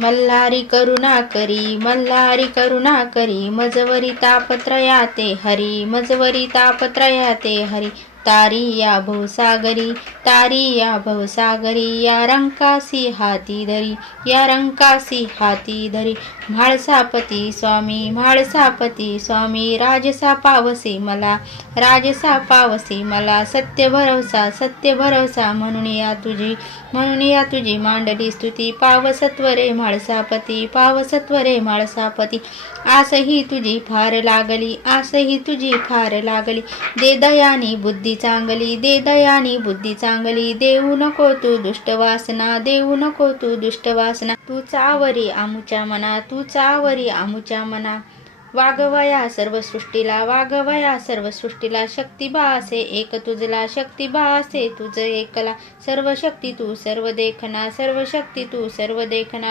मल्हारी करुणा करी, मल्हारी करुणा करी, मजवरी तापत्रयाते हरी, मजवरी तापत्रयाते हरी. तारी या भवसागरी, तारी या भवसागरी, या रंकासी हाती धरी, या रंकासी हाती धरी. म्हाळसापती स्वामी, म्हाळसापती स्वामी, राजसा पावसी मला, राजसा पावसी मला. सत्य भरवसा म्हणून या तुझी, म्हणून या तुझी मांडली स्तुती. पावसत्वरे म्हाळसापती, पावसत्वरे म्हाळसापती. आसही तुझी फार लागली, आसही तुझी फार लागली. दे दयानी बुद्धी चांगली, दे दयानी बुद्धी चांगली. देऊ नको तू दुष्ट वासना, देऊ नको तू दुष्ट वासना. तू चावरी आमुच्या मना, तू चावरी आमुच्या मना. वागवया सर्व सृष्टीला, वागवया सर्व सृष्टीला. शक्तिबा असे एक तुझला, शक्तिबा असे तुझ एकला. सर्व शक्ती तू सर्व देखना, सर्व शक्ती तू सर्व देखना.